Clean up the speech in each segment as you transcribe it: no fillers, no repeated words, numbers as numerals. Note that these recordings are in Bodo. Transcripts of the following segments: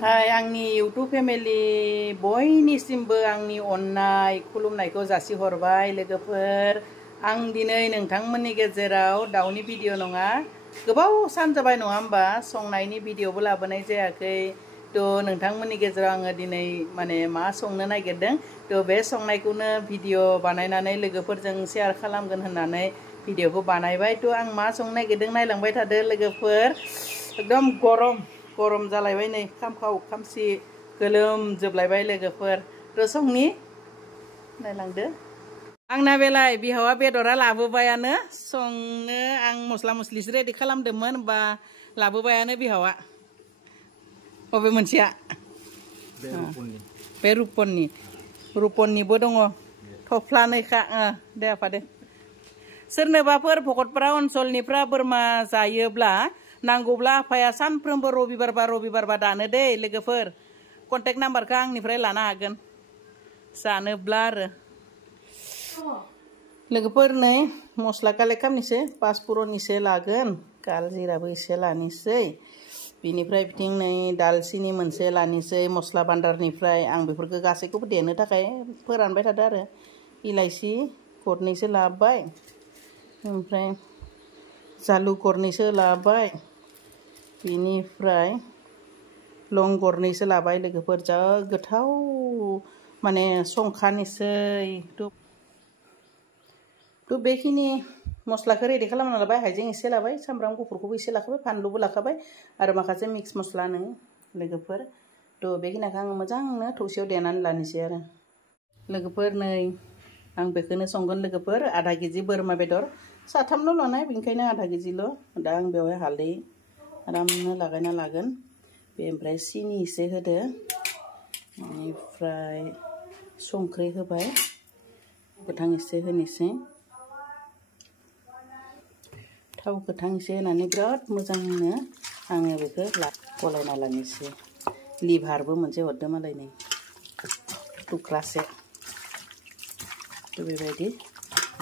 हाय आंनि YouTube फेमिलि बयनिसिमबो आंनि अननाय खुलुमनायखौ जासिहरबाय लोगोफोर आं दिनै नोंथांमोननि गेजेराव दाउनि भिडिअ नङा गोबाव सान जाबाय नङा होमबा संनायनि भिडिअबो लाबोनाय जायाखै तो नोंथांमोननि गेजेराव आङो दिनै माने मा संनो नागिरदों तो बे संनायखौनो भिडिअ बानायनानै लोगोफोरजों शेयार खालामगोन होननानै भिडिअखौ बानायबाय तो आं मा संनो नागिरदों नायलांबाय थादो लोगोफोर एकदम गरम जालायबाय नै खामखाव खामसि गोलोमजोबलायबाय लोगोफोर रसंनि नायलांदो आंना बेलाय बिहावा बेदरा लाबोबायानो संनो आं मस्ला मस्लिसो रेडि खालामदोंमोन बा लाबोबायानो बिहावा बबे मोनसेया बे रुपननिबो दङ थफ्लानैखा दे आफा दे सोरनोबाफोर भकतपारा ओनसोलनिफ्रा बोरमा जायोब्ला नांगौब्ला आफाया सानफ्रोमबो रबिबारबा दानो दे लोगोफोर कन्टेक्ट नाम्बारखौ आंनिफ्राय लानो हागोन जानोब्ला आरो लोगोफोर नै मस्ला कालेक्ट खालामनोसै पासफुरननिसो लागोन कालजिराबो एसे लानोसै बिनिफ्राय बिथिं नै दालसिनि मोनसे लानोसै मस्ला बान्दारनिफ्राय आं बेफोरखौ गासैखौबो देनो थाखाय फोरानबाय थादो आरो इलाइसि गरनैसो लाबाय ओमफ्राय जालुक गरनैसो लाबाय बिनिफ्राय लं गरनैसो लाबाय लोगोफोर जा गोथाव माने संखानोसै तो बेखिनि मस्लाखौ रेडि खालामना लाबाय हाइजें एसे लाबाय सामब्राम गुफुरखौबो एसे लाखाबाय फानलुबो लाखाबाय आरो माखासे मिक्स मस्ला नों लोगोफोर तो बेखिनिखौ आं मोजांनो थौसियाव देनानै लानोसै आरो लोगोफोर नै आं बेखौनो संगोन लोगोफोर आधा केजि बोरमा बेदर साथामल' लानाय बेनिखायनो आधा केजिल' दा आं बेवहाय हालदै आरामनो लागायना लागोन बेनिफ्राय सिनि एसे होदो बेनिफ्राय संख्रि होबाय गोथां एसे होनोसै थाव गोथां एसे होनानै बिराद मोजांनो आङो बेखौ गलायना लानोसै लिभारबो मोनसे हरदो मालाय नै थुख्रासे बेबायदि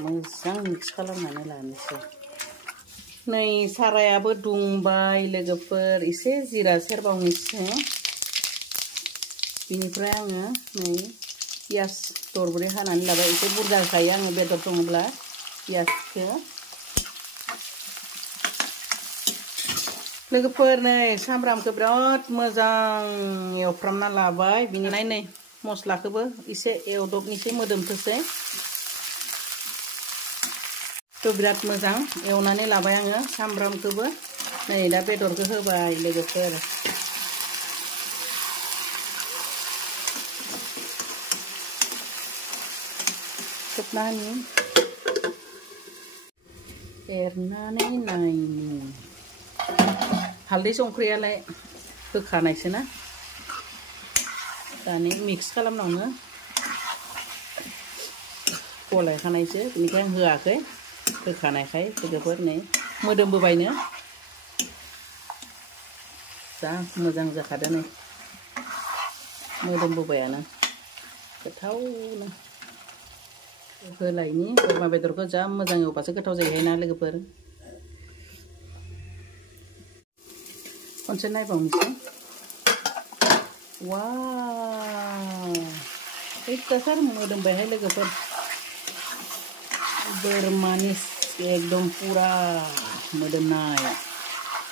मोजां मिक्स खालामनानै लानोसै नै सारायाबो दुंबाय लोगोफोर एसे जिरा सेरबावनोसै बिनिफ्राय आङो नै पियास दरब्रै हानानै लाबाय एसे बुरजा होखायो आङो बेदर सङोब्ला पियासखौ लोगोफोर नै सामब्रामखौ बिराद मोजां एवफ्रामना लाबाय बिनिफ्राय नै मस्लाखौबो एसे एवदबनोसै मोदोमथोंसै तो बिराद मोजां एवनानै लाबाय आङो सामब्रामखौबो नै दा बेदरखौ होबाय लोगोफोर खोबना होनि एरनानै नायनि हालदै संख्रियालाय होखानायसो ना दानि मिक्स खालामनावनो गलायखानायसो बेनिखाय आं होआखै होखानायखाय लोगोफोर नै मोदोमबोबायनो जा मोजां जाखादो नै मोदोमबोबायानो गोथावनो होलायनि बोरमा बेदरखौ जा मोजां एवबासो गोथाव जायोहाय ना लोगोफोर खनसे नायबावनोसै वाव एखदम मोदोमबायहाय लोगोफोर बोरमानि एकदम पुरा मोदोमनाय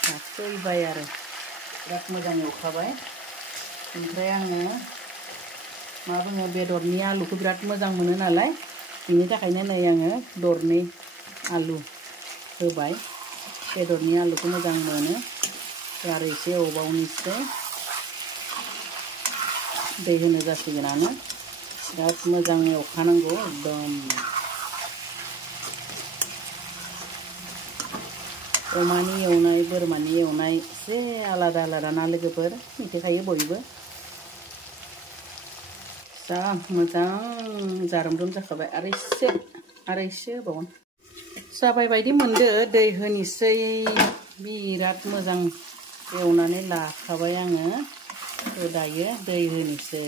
गासैबाय आरो बिराद मोजां एवखाबाय ओमफ्राय आङो मा बुङो बेदरनि आलुखौ बिराद मोजां मोनो नालाय बिनि थाखायनो नै आङो दरनै आलु होबाय बेदरनि आलुखौ मोजां मोनो आरो एसे एवबावनोसै दै होनो जासिगोनानो बिराद मोजां एवखानांगौ एकदम अमानि एवनाय बोरमानि एवनाय एसे आलादा ना लोगोफोर मिथिखायो बयबो जा मोजां जारोमरोम जाखाबाय आरो एसे होबावगोन जाबाय बायदि मोनदो दै होनोसै बिराद मोजां एवनानै लाखाबाय आङो दायो दै होनोसै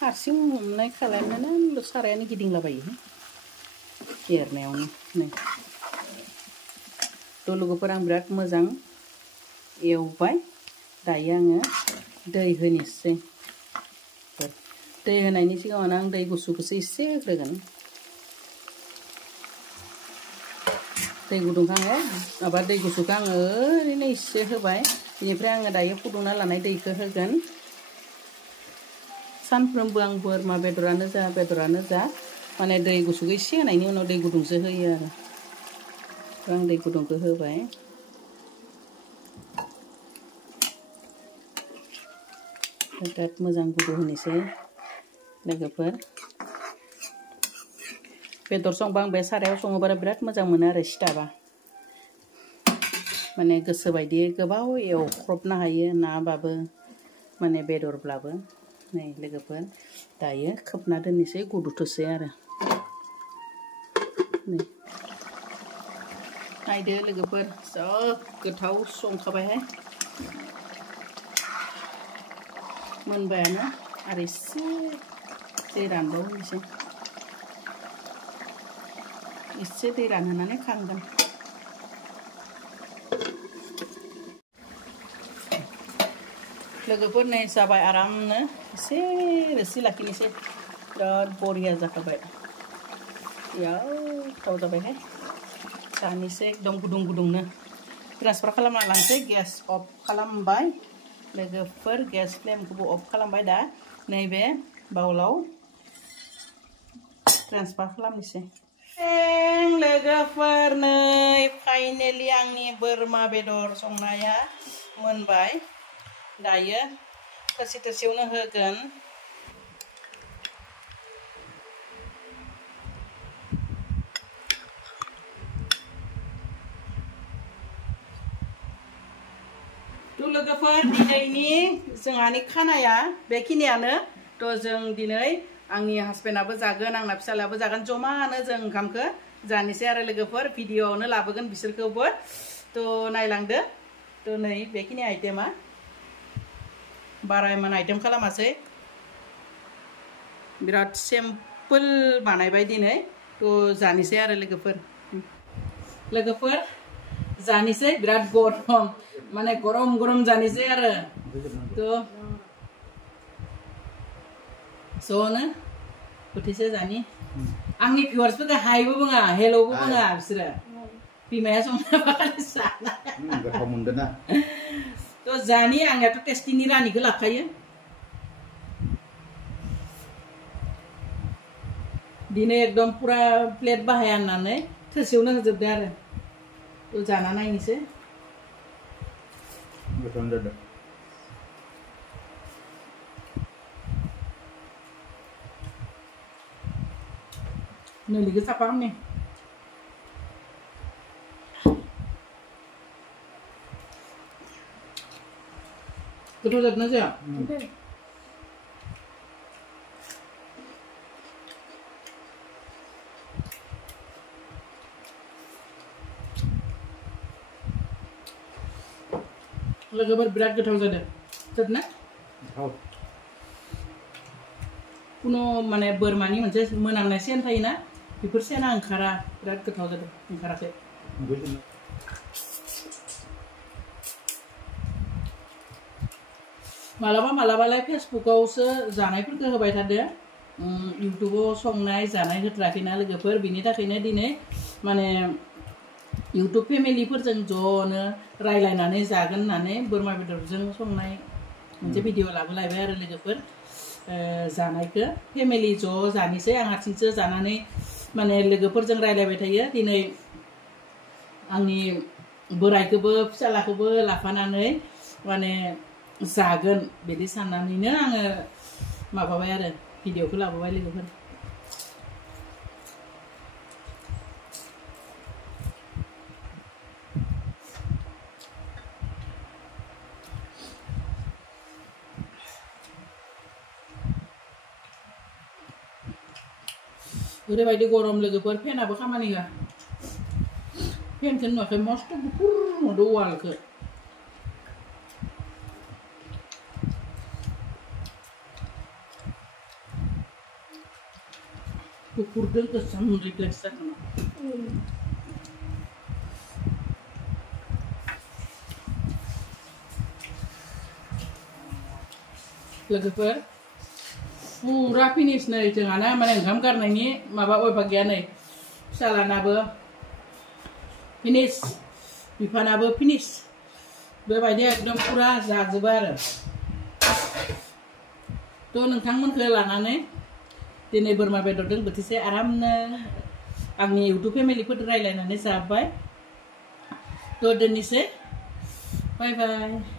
हारसिं हमनाय खालामनानै सारायानो गिदिंलाबायो एरनायावनो नै थ' लोगोफोर आं बिराद मोजां एवबाय दायो आङो दै होनोसै दै होनायनि सिगाङावनो आं दै गुसुखौसो एसे होग्रोगोन दै गुदुंखौ आङो माबा दै गुसुखौ आङो ओरैनो एसे होबाय बेनिफ्राय आङो दायो फुदुंना लानाय दैखौ होगोन सानफ्रोमबो आं बोरमा बेदरानो जा माने दै गुसुखौ एसे होनायनि उनाव दै गुदुंसो होयो आरो आं दै गुदुंखौ होबाय बिराद मोजां गुदुं होनोसै लोगोफोर बेदर संबा आं बे सारायाव सङोबा बिराद मोजां मोनो आरो सिथाबा माने गोसो बायदि गोबाव एवख्रबनो हायो नाबाबो माने बेदरब्लाबो नै लोगोफोर दायो खोबना दोननोसै गुदुथोसै आरो नै नायदो लोगोफोर जा गोथाव संखाबायहाय मोनबायानो आरो एसे दै रानबावनोसै एसे दै रानहोनानै खांगोन लोगोफोर नै जाबाय आरामनो एसे रोसि लाखिनोसै बिराद बरिया जाखाबाय याव थाव जाबायहाय जानोसै एकदम गुदुं गुदुंनो ट्रान्सफार खालामना लानोसै गेस अफ खालामबाय लोगोफोर गेस फ्लेमखौबो अफ खालामबाय दा नैबे बाउलाव ट्रान्सफार खालामनोसै लोगोफोर नै फाइनेलि आंनि बोरमा बेदर संनाया मोनबाय दायो थोरसियावनो होगोन थ' लोगोफोर दिनैनि जोंहानि खानाया बेखिनियानो थ' जों दिनै आंनि हासबेन्डआबो जागोन आंना फिसालायाबो जागोन जमानो जों ओंखामखौ जानोसै आरो लोगोफोर भिडिअआवनो लाबोगोन बिसोरखौबो थ' नायलांदो थ' नै बेखिनि आइटेमा बारा इमान आइटेम खालामासै बिराद सिम्पोल बानायबाय दिनै थ' जानोसै आरो लोगोफोर जानोसै बिराद गरम माने गरम जानोसै आरो थ' ज'नो बोथिसे जानि आंनि भिउवार्सफोरखौ हायबो बुङा हेल'बो बुङा बिसोरो बिमाया संना जाना गोथाव मोनदों ना थ' जानि आंनियाथ' टेस्टिनि रानिखौ लाखायो दिनै एकदम पुरा प्लेट बाहाया होननानै थोरसियावनो होजोबदों आरो थ' जाना नायनोसै गोथाव जादों नोलिखौ साफा खालामनि गोथाव जादोंना जाया लोगोफोर बिराद गोथाव जादों ना कुनु माने बोरमानि मोनसे मोनामनाय सेन थायोना बेफोर सेना ओंखारा बिराद गोथाव जादों ओंखाराखै मालाबालाय फेसबुकावसो जानायफोरखौ होबाय थादो इउटुबाव संनाय जानाय होथाराखैना लोगोफोर बिनि थाखायनो दिनै माने इउटुब फेमिलिफोरजों ज'नो रायलायनानै जागोन होननानै बोरमा बेदरजों संनाय मोनसे भिडिअ लाबोलायबाय आरो लोगोफोर जानायखौ फेमिलि ज' जानोसै आं हारसिंसो जानानै माने लोगोफोरजों रायलायबाय थायो दिनै आंनि बोरायखौबो फिसालाखौबो लाफानानै माने जागोन बिदि साननानैनो आङो माबाबाय आरो भिडिअखौ लाबोबाय लोगोफोर ओरैबायदि गरम लोगोफोर फेनाबो खामानि होआ फेनखौ नुवाखै मस्त गुफुर नुदों वालखौ गुफुरजों गोसोम रिफ्लेक्स जागोन लोगोफोर फुरा फिनिश नै जोंहाना माने ओंखाम गारनायनि माबा अयभाग गैया नै फिसालानाबो फिनिश बिफानाबो फिनिश बेबायदि एकदम फुरा जाजोबो आरो तो नोंथांमोनखौ लानानै दिनै बोरमा बेदरजों बोथिसे आरामनो आंनि इउटुब फेमिलिफोर रायलायनानै जाबाय तो दोननोसै बाय बाय